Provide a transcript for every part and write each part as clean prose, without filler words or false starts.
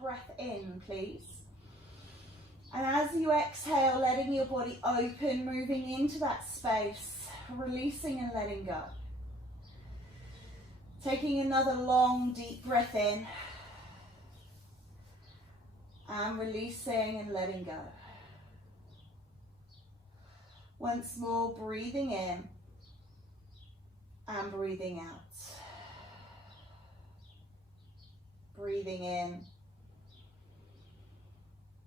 breath in, please. And as you exhale, letting your body open, moving into that space, releasing and letting go. Taking another long, deep breath in. And releasing and letting go. Once more, breathing in and breathing out. Breathing in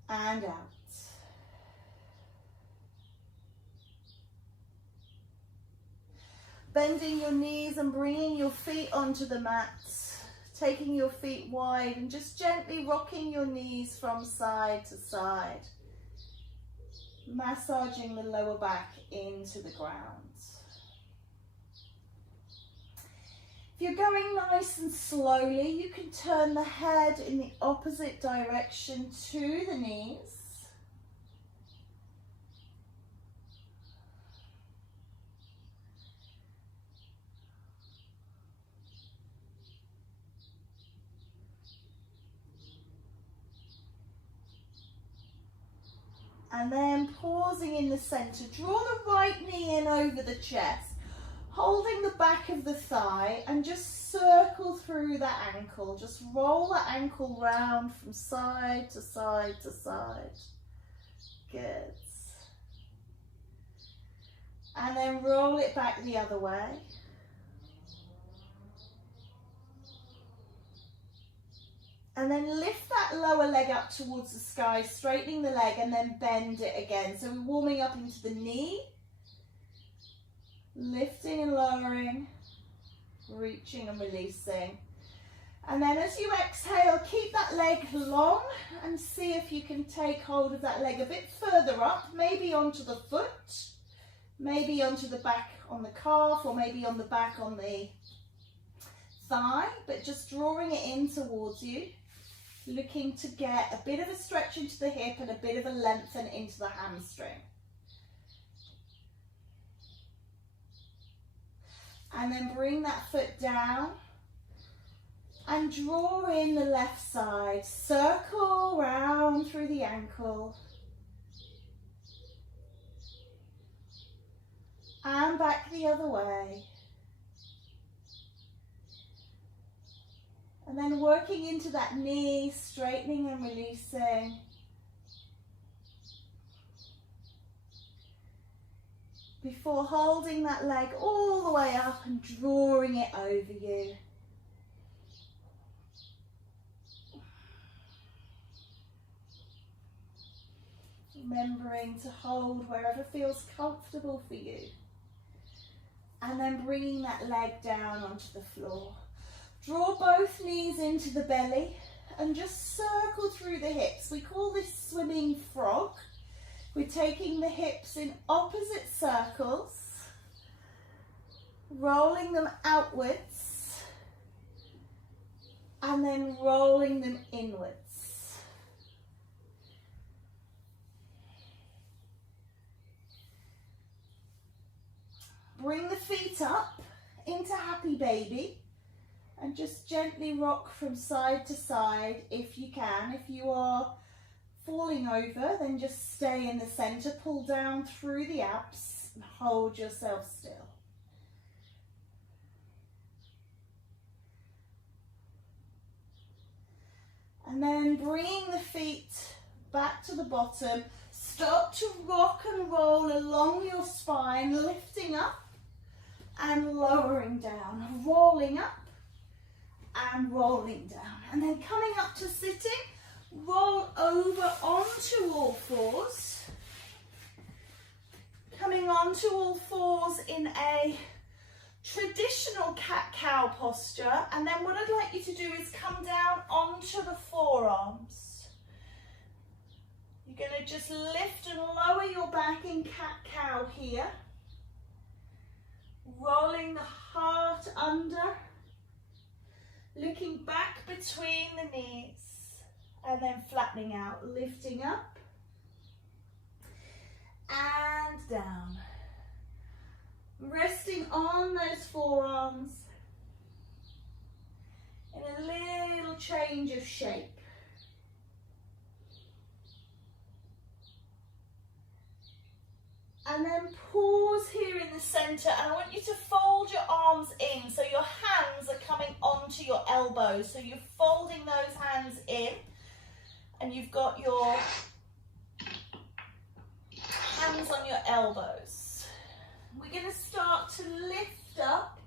and out. Bending your knees and bringing your feet onto the mat. Taking your feet wide and just gently rocking your knees from side to side. Massaging the lower back into the ground. If you're going nice and slowly, you can turn the head in the opposite direction to the knees. And then pausing in the center, draw the right knee in over the chest, holding the back of the thigh and just circle through the ankle. Just roll the ankle round from side to side to side. Good. And then roll it back the other way. And then lift that lower leg up towards the sky, straightening the leg and then bend it again. So we're warming up into the knee, lifting and lowering, reaching and releasing. And then as you exhale, keep that leg long and see if you can take hold of that leg a bit further up, maybe onto the foot, maybe onto the back on the calf, or maybe on the back on the thigh, but just drawing it in towards you. Looking to get a bit of a stretch into the hip and a bit of a lengthen into the hamstring. And then bring that foot down and draw in the left side. Circle round through the ankle. And back the other way. And then working into that knee, straightening and releasing. Before holding that leg all the way up and drawing it over you. Remembering to hold wherever feels comfortable for you. And then bringing that leg down onto the floor. Draw both knees into the belly and just circle through the hips. We call this swimming frog. We're taking the hips in opposite circles, rolling them outwards, and then rolling them inwards. Bring the feet up into happy baby. And just gently rock from side to side if you can. If you are falling over, then just stay in the center. Pull down through the abs and hold yourself still. And then bringing the feet back to the bottom. Start to rock and roll along your spine, lifting up and lowering down, rolling up and rolling down, and then coming up to sitting, roll over onto all fours, coming onto all fours in a traditional cat-cow posture, and then what I'd like you to do is come down onto the forearms. You're going to just lift and lower your back in cat-cow here, rolling the heart under, looking back between the knees and then flattening out, lifting up and down. Resting on those forearms in a little change of shape. And then pause here in the center, and I want you to fold your arms in so your hands are coming onto your elbows. So you're folding those hands in, and you've got your hands on your elbows. We're going to start to lift up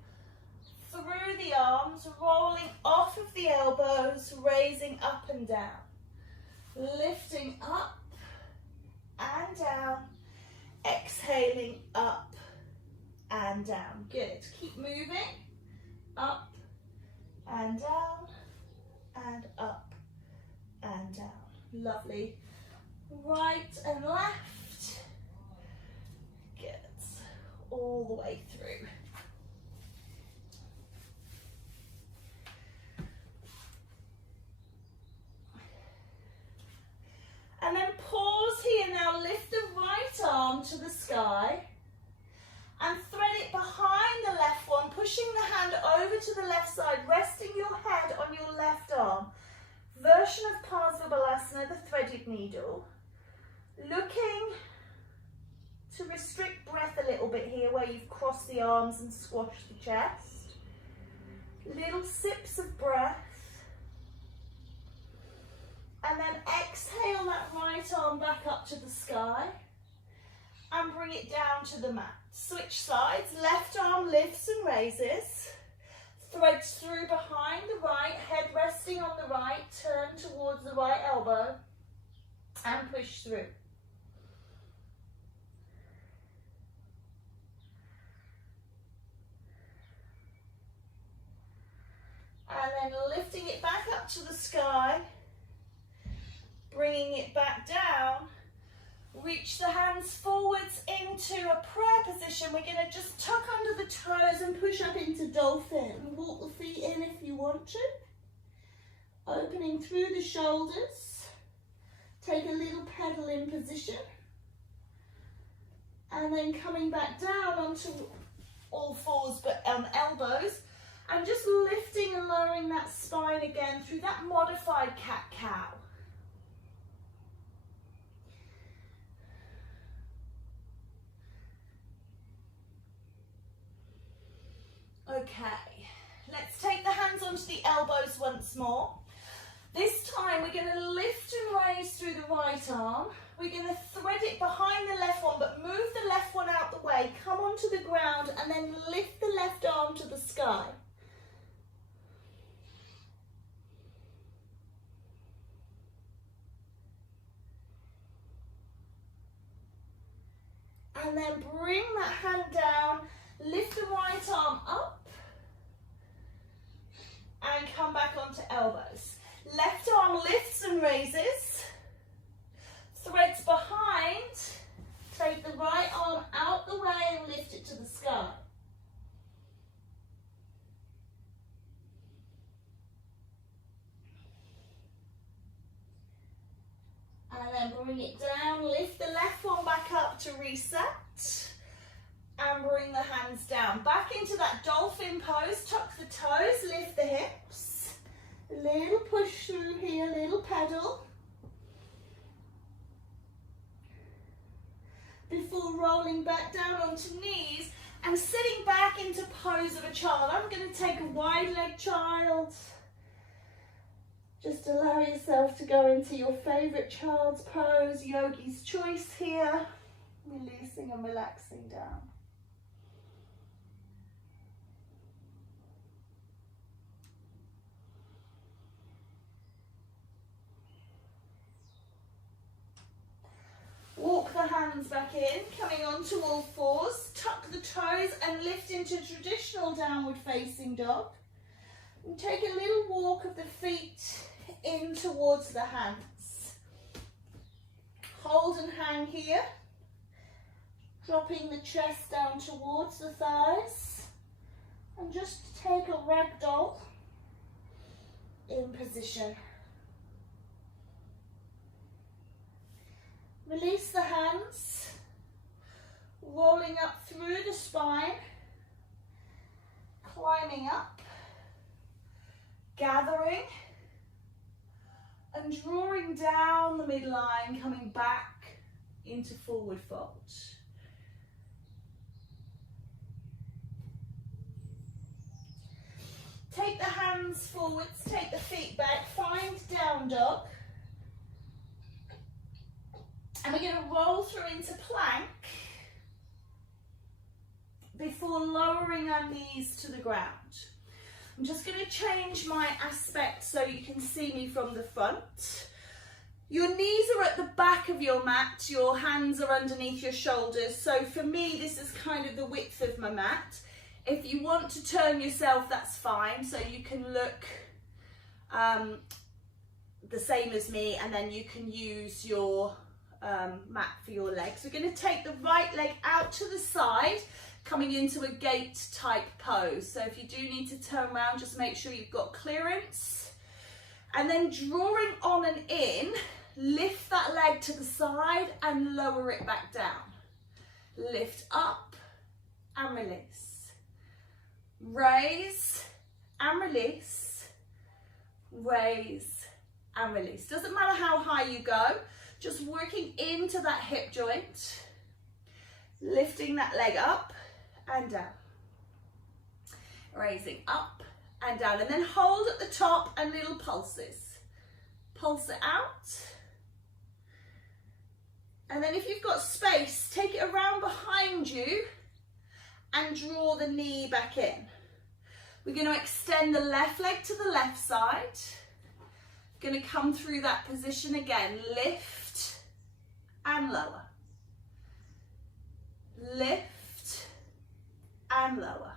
through the arms, rolling off of the elbows, raising up and down. Lifting up and down. Exhaling up and down. Good. Keep moving. Up and down and up and down. Lovely. Right and left. Good. All the way through. And then pause here now, lift the right arm to the sky and thread it behind the left one, pushing the hand over to the left side, resting your head on your left arm. Version of Parsvabalasana, the threaded needle. Looking to restrict breath a little bit here where you've crossed the arms and squashed the chest. Little sips of breath. And then exhale that right arm back up to the sky and bring it down to the mat. Switch sides, left arm lifts and raises, threads through behind the right, head resting on the right, turn towards the right elbow and push through. And then lifting it back up to the sky, bringing it back down, reach the hands forwards into a prayer position. We're going to just tuck under the toes and push up into dolphin. Walk the feet in if you want to. Opening through the shoulders. Take a little pedal in position. And then coming back down onto all fours but elbows. And just lifting and lowering that spine again through that modified cat-cow. Okay, let's take the hands onto the elbows once more. This time we're going to lift and raise through the right arm. We're going to thread it behind the left one, but move the left one out the way. Come onto the ground and then lift the left arm to the sky. And then bring that hand down, lift the right arm up and come back onto elbows. Left arm lifts and raises, threads behind, take the right arm out the way and lift it to the sky. And then bring it down, lift the left one back up to reset. And bring the hands down. Back into that dolphin pose, tuck the toes, lift the hips. A little push through here, little pedal. Before rolling back down onto knees and sitting back into pose of a child. I'm going to take a wide leg child. Just allow yourself to go into your favourite child's pose, yogi's choice here. Releasing and relaxing down. Walk the hands back in, coming onto all fours, tuck the toes and lift into traditional downward facing dog. And take a little walk of the feet in towards the hands. Hold and hang here, dropping the chest down towards the thighs. And just take a ragdoll in position. Release the hands, rolling up through the spine, climbing up, gathering, and drawing down the midline, coming back into forward fold. Take the hands forwards, take the feet back, find down dog. And we're going to roll through into plank before lowering our knees to the ground. I'm just going to change my aspect so you can see me from the front. Your knees are at the back of your mat, your hands are underneath your shoulders. So for me, this is kind of the width of my mat. If you want to turn yourself, that's fine. So you can look the same as me, and then you can use your mat for your legs. We're going to take the right leg out to the side, coming into a gate type pose. So if you do need to turn around, just make sure you've got clearance. And then drawing on and in, lift that leg to the side and lower it back down. Lift up and release. Raise and release. Raise and release. Doesn't matter how high you go, just working into that hip joint, lifting that leg up and down, raising up and down, and then hold at the top and little pulses. Pulse it out. And then if you've got space, take it around behind you and draw the knee back in. We're going to extend the left leg to the left side. Going to come through that position again. Lift and lower. Lift and lower.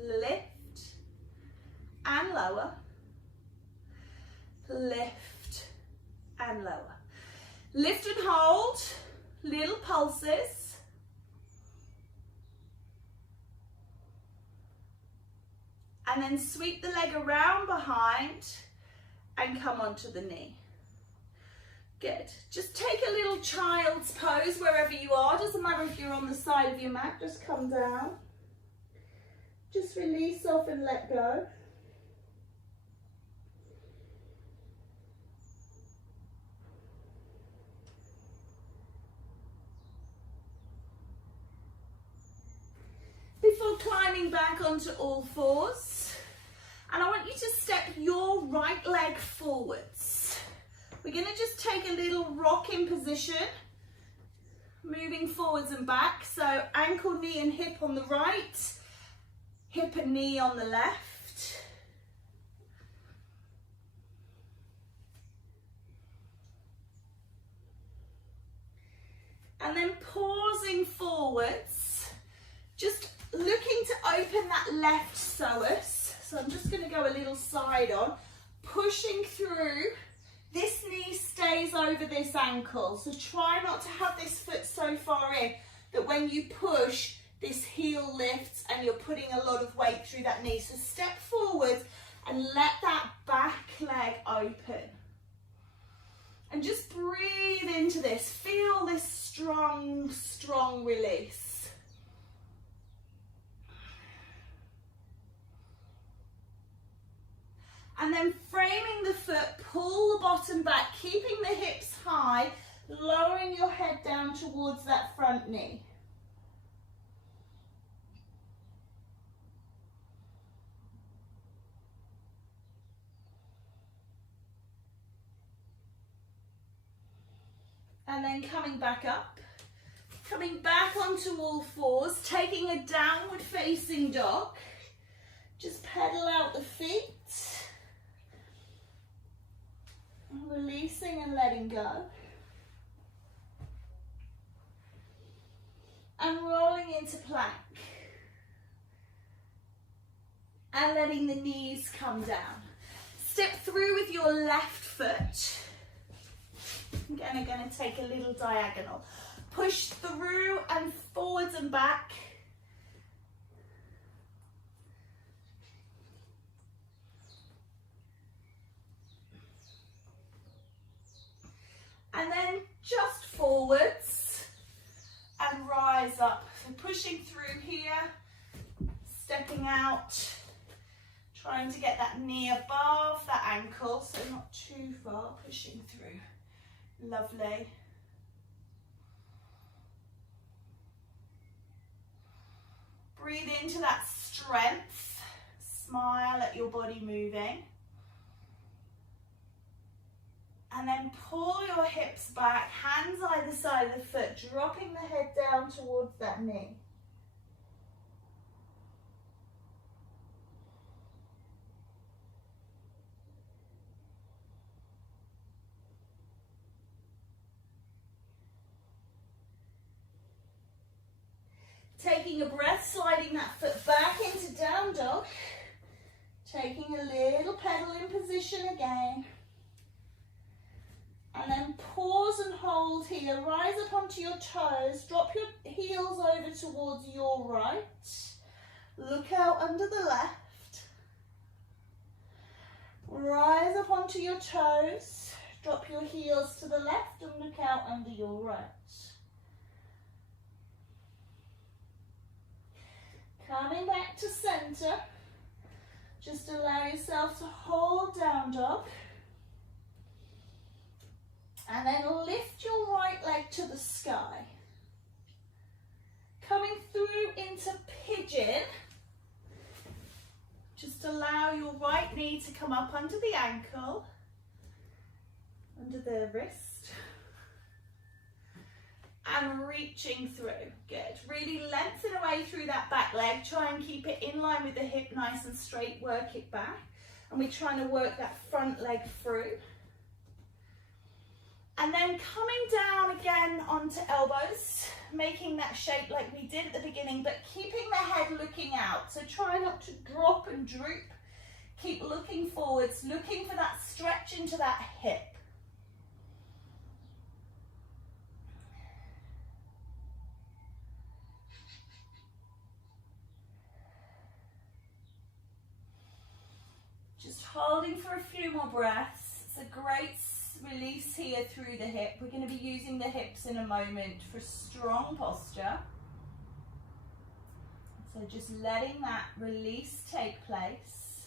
Lift and lower. Lift and lower. Lift and hold, little pulses. And then sweep the leg around behind and come onto the knee. Good. Just take a little child's pose wherever you are. Doesn't matter if you're on the side of your mat, just come down. Just release off and let go. Before climbing back onto all fours, and I want you to step your right leg forwards. We're going to just take a little rocking position, moving forwards and back. So ankle, knee and hip on the right, hip and knee on the left. And then pausing forwards, just looking to open that left psoas. So I'm just going to go a little side on, pushing through. This knee stays over this ankle. So try not to have this foot so far in that when you push, this heel lifts and you're putting a lot of weight through that knee. So step forward and let that back leg open. And just breathe into this. Feel this strong, strong release. And then framing the foot, pull the bottom back, keeping the hips high, lowering your head down towards that front knee. And then coming back up, coming back onto all fours, taking a downward facing dog. Just pedal out the feet. Releasing and letting go. And rolling into plank. And letting the knees come down. Step through with your left foot. Again, I'm going to take a little diagonal. Push through and forwards and back. And then just forwards and rise up. So pushing through here, stepping out, trying to get that knee above that ankle, so not too far, pushing through. Lovely. Breathe into that strength. smile at your body moving. And then pull your hips back, hands either side of the foot, dropping the head down towards that knee. Taking a breath, sliding that foot back into down dog. Taking a little pedal in position again. And then pause and hold here. Rise up onto your toes. Drop your heels over towards your right. Look out under the left. Rise up onto your toes. Drop your heels to the left and look out under your right. Coming back to center. Just allow yourself to hold down dog. And then lift your right leg to the sky. Coming through into pigeon. Just allow your right knee to come up under the ankle, under the wrist. And reaching through. Good. Really lengthen away through that back leg. Try and keep it in line with the hip, nice and straight. Work it back. And we're trying to work that front leg through. And then coming down again onto elbows, making that shape like we did at the beginning, but keeping the head looking out. So try not to drop and droop. Keep looking forwards, looking for that stretch into that hip. Just holding for a few more breaths. It's a great release here through the hip. We're going to be using the hips in a moment for strong posture. So just letting that release take place.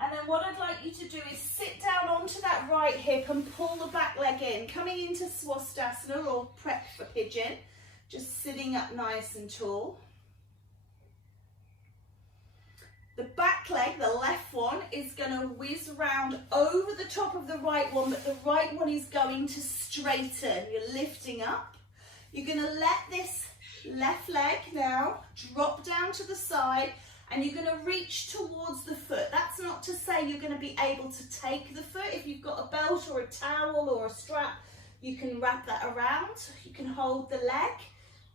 And then what I'd like you to do is sit down onto that right hip and pull the back leg in, coming into Shavasana or prep for pigeon. Just sitting up nice and tall. The back leg, the left one, is going to whiz round over the top of the right one, but the right one is going to straighten. You're lifting up. You're going to let this left leg now drop down to the side, and you're going to reach towards the foot. That's not to say you're going to be able to take the foot. If you've got a belt or a towel or a strap, you can wrap that around. You can hold the leg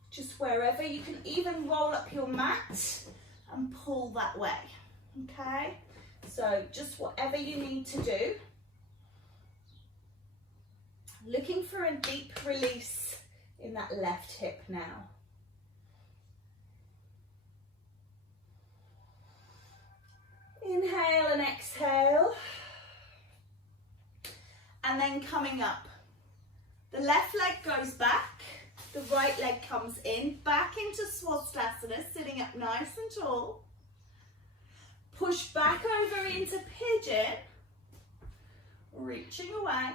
just wherever. You can even roll up your mat and pull that way. Okay, so just whatever you need to do. Looking for a deep release in that left hip now. Inhale and exhale. And then coming up. The left leg goes back. The right leg comes in, back into Shavasana, sitting up nice and tall. Push back over into pigeon, reaching away.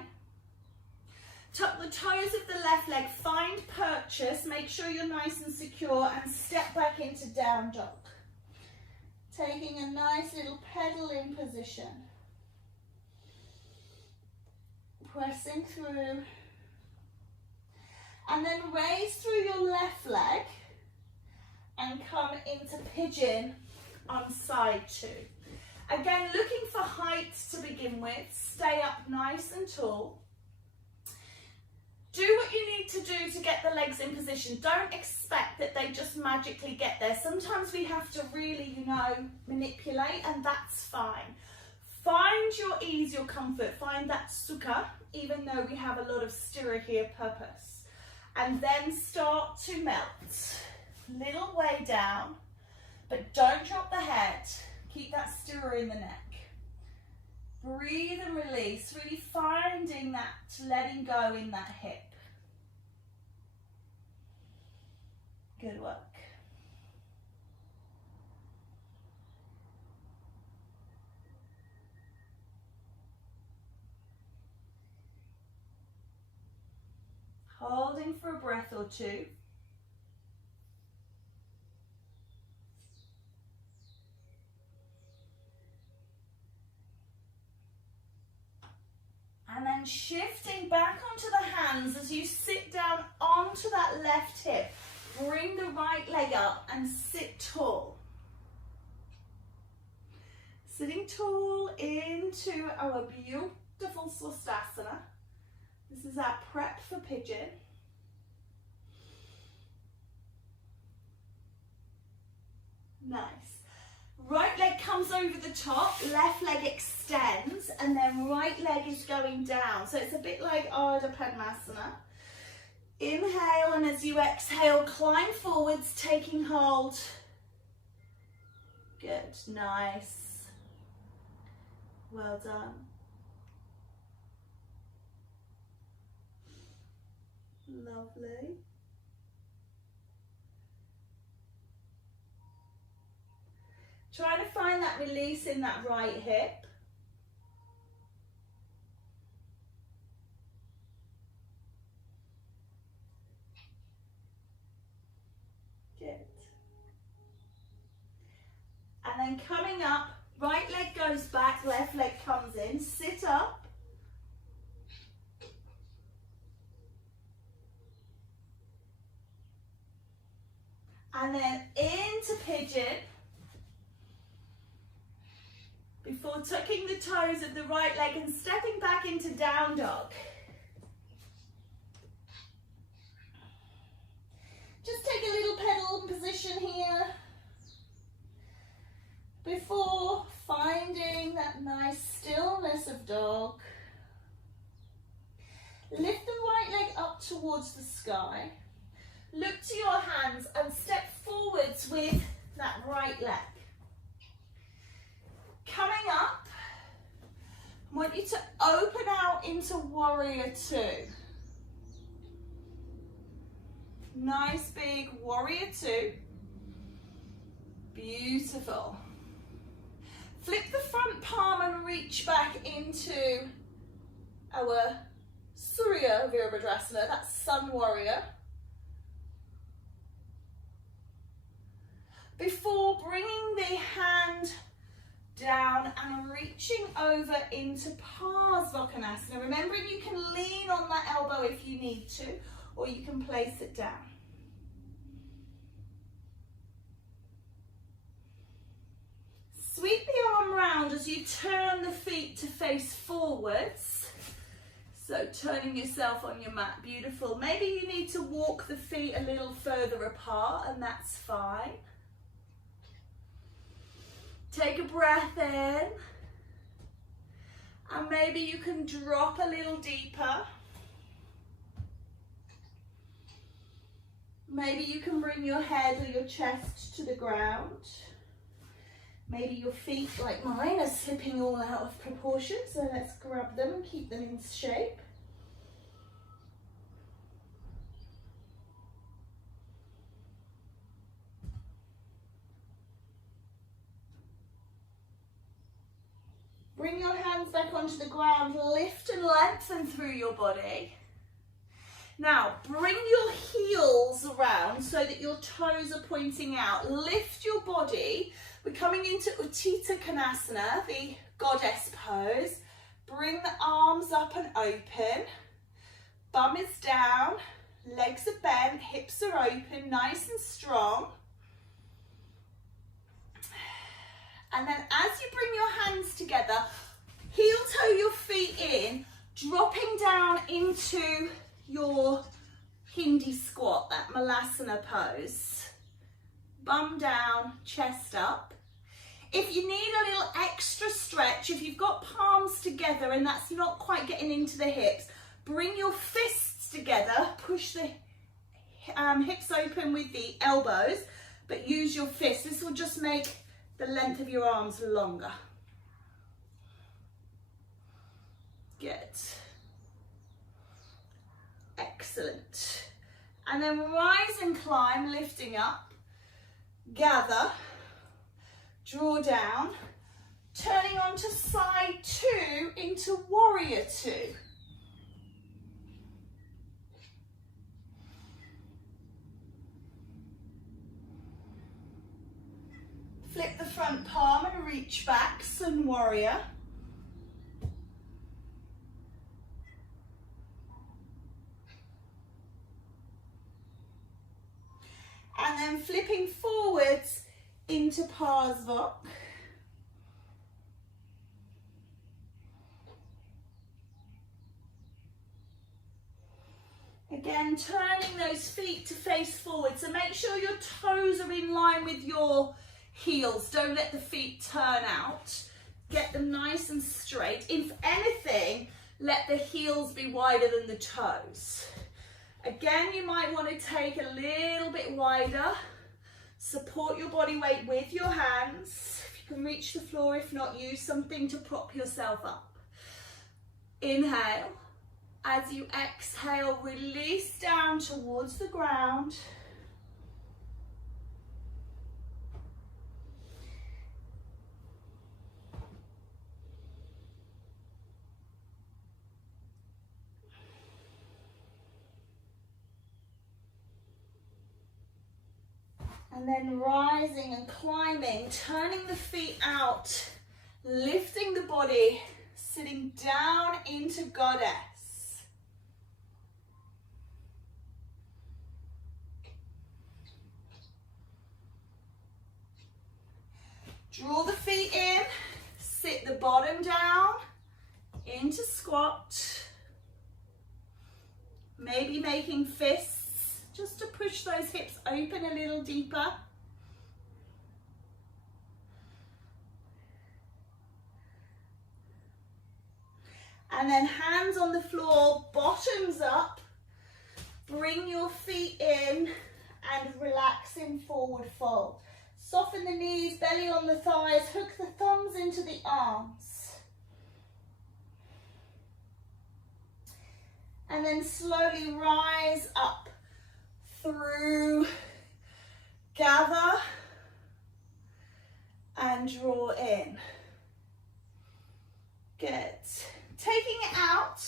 Tuck the toes of the left leg, find purchase, make sure you're nice and secure, and step back into down dog. Taking a nice little pedal in position. Pressing through. And then raise through your left leg and come into pigeon on side two. Again, looking for height to begin with. Stay up nice and tall. Do what you need to do to get the legs in position. Don't expect that they just magically get there. Sometimes we have to really, manipulate, and that's fine. Find your ease, your comfort. Find that sukha, even though we have a lot of sthira here, purpose. And then start to melt. Little way down, but don't drop the head. Keep that sthira in the neck. Breathe and release, really finding that letting go in that hip. Good work. Holding for a breath or two. And shifting back onto the hands as you sit down onto that left hip. Bring the right leg up and sit tall. Sitting tall into our beautiful Shavasana. This is our prep for Pigeon. Nice. Right leg comes over the top, left leg extends, and then right leg is going down. So it's a bit like Hanumanasana. Inhale, and as you exhale, climb forwards, taking hold. Good, nice. Well done. Lovely. Try to find that release in that right hip. Good. And then coming up, right leg goes back, left leg comes in, sit up. And then into Pigeon. Before tucking the toes of the right leg and stepping back into Down Dog. Just take a little pedal position here before finding that nice stillness of dog. Lift the right leg up towards the sky. Look to your hands and step forwards with that right leg. Coming up, I want you to open out into Warrior Two. Nice big Warrior Two. Beautiful. Flip the front palm and reach back into our Surya Virabhadrasana, that's Sun Warrior. Before bringing the hand down and reaching over into Parsvakonasana. Remembering you can lean on that elbow if you need to, or you can place it down. Sweep the arm round as you turn the feet to face forwards. So turning yourself on your mat, beautiful. Maybe you need to walk the feet a little further apart, and that's fine. Take a breath in, and maybe you can drop a little deeper. Maybe you can bring your head or your chest to the ground. Maybe your feet, like mine, are slipping all out of proportion, so let's grab them and keep them in shape. Bring your hands back onto the ground, lift and lengthen through your body. Now, bring your heels around so that your toes are pointing out. Lift your body. We're coming into Utthita Konasana, the goddess pose. Bring the arms up and open. Bum is down, legs are bent, hips are open, nice and strong. And then as you bring your hands together, heel toe your feet in, dropping down into your Hindi squat, that Malasana pose. Bum down, chest up. If you need a little extra stretch, if you've got palms together and that's not quite getting into the hips, bring your fists together, push the hips open with the elbows, but use your fists. This will just make the length of your arms longer. Good. Excellent. And then rise and climb, lifting up, gather, draw down, turning onto side two into Warrior Two. Flip the front palm and reach back, Sun Warrior. And then flipping forwards into Parsva. Again, turning those feet to face forward. So make sure your toes are in line with your heels. Don't let the feet turn out. Get them nice and straight. If anything, let the heels be wider than the toes. Again, you might want to take a little bit wider. Support your body weight with your hands. If you can reach the floor, if not, use something to prop yourself up. Inhale. As you exhale, release down towards the ground. And then rising and climbing, turning the feet out, lifting the body, sitting down into Goddess. Draw the feet in, sit the bottom down into squat. Maybe making fists just to push those hips open a little deeper. And then hands on the floor, bottoms up. Bring your feet in and relax in forward fold. Soften the knees, belly on the thighs, hook the thumbs into the arms. And then slowly rise up through, gather and draw in. Good. Taking it out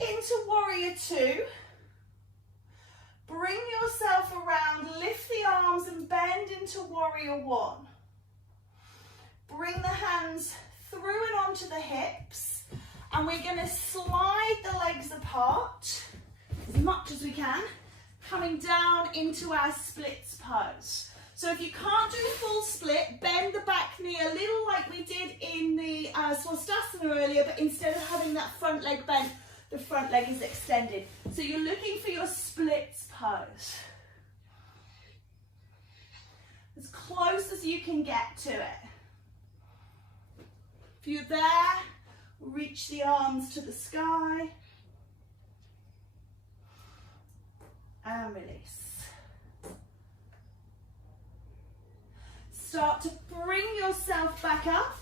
into Warrior Two. Bring yourself around, lift the arms and bend into Warrior One. Bring the hands through and onto the hips, and we're going to slide the legs apart as much as we can, coming down into our splits pose. So if you can't do full split, bend the back knee a little like we did in the Shavasana earlier, but instead of having that front leg bent, the front leg is extended. So you're looking for your splits pose. As close as you can get to it. If you're there, reach the arms to the sky. And release. Start to bring yourself back up,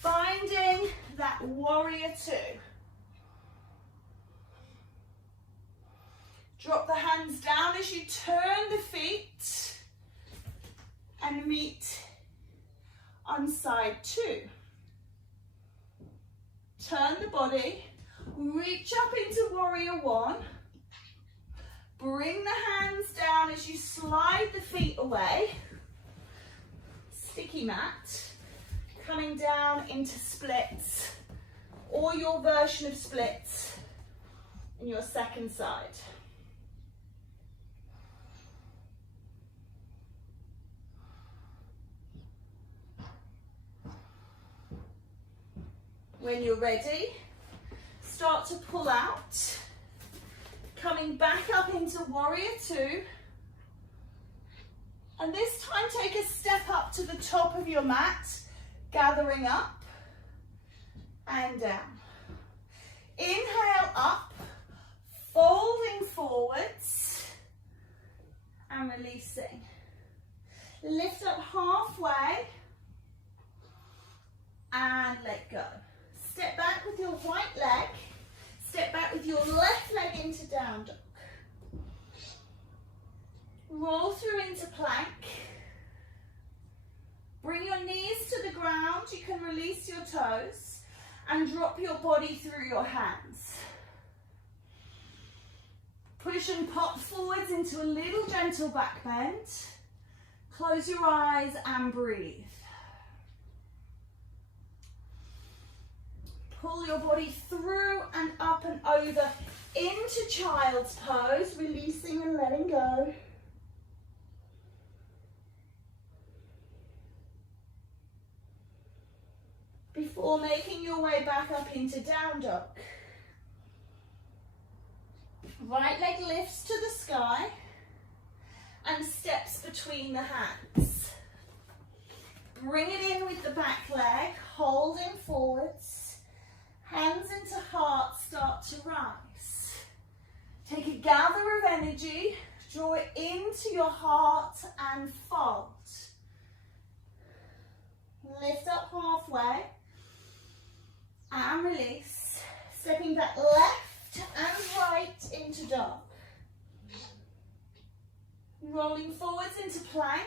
finding that Warrior Two. Drop the hands down as you turn the feet and meet on side two. Turn the body, reach up into Warrior One. Bring the hands down as you slide the feet away. Sticky mat. Coming down into splits, or your version of splits in your second side. When you're ready, start to pull out, coming back up into Warrior Two, and this time take a step up to the top of your mat, gathering up and down. Inhale up, folding forwards and releasing. Lift up halfway and let go. Step back with your right leg, step back with your left leg into down dog. Roll through into plank. Bring your knees to the ground, you can release your toes and drop your body through your hands. Push and pop forwards into a little gentle back bend. Close your eyes and breathe. Pull your body through and up and over into child's pose, releasing and letting go. or making your way back up into down dog. Right leg lifts to the sky and steps between the hands. Bring it in with the back leg, holding forwards. Hands into heart, start to rise. Take a gather of energy, draw it into your heart and fold. Lift up halfway and release. Stepping back left and right into dog. Rolling forwards into plank.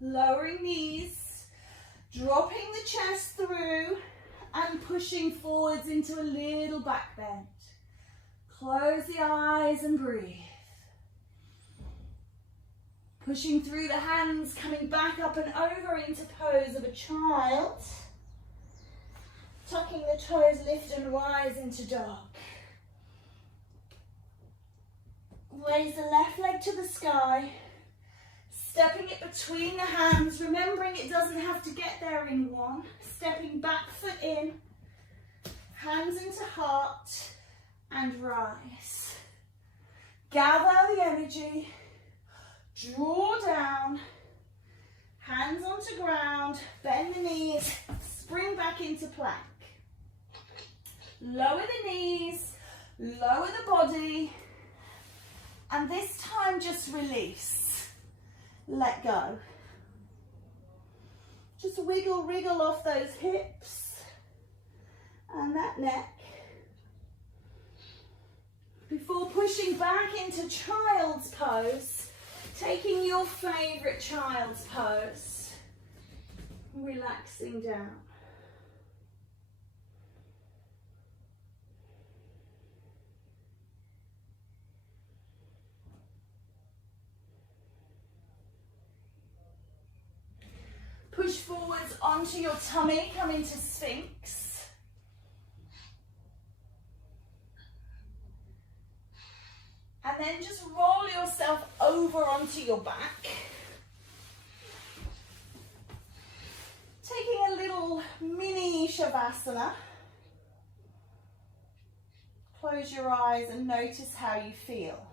Lowering knees, dropping the chest through and pushing forwards into a little back bend. Close the eyes and breathe. Pushing through the hands, coming back up and over into pose of a child. Tucking the toes, lift and rise into dog. Raise the left leg to the sky. Stepping it between the hands, remembering it doesn't have to get there in one. Stepping back foot in, hands into heart and rise. Gather the energy, draw down, hands onto ground, bend the knees, spring back into plank. Lower the knees, lower the body, and this time just release. Let go. Just wiggle, wriggle off those hips and that neck. Before pushing back into child's pose, taking your favorite child's pose, relaxing down. Push forwards onto your tummy, come into Sphinx. And then just roll yourself over onto your back. Taking a little mini Shavasana. Close your eyes and notice how you feel.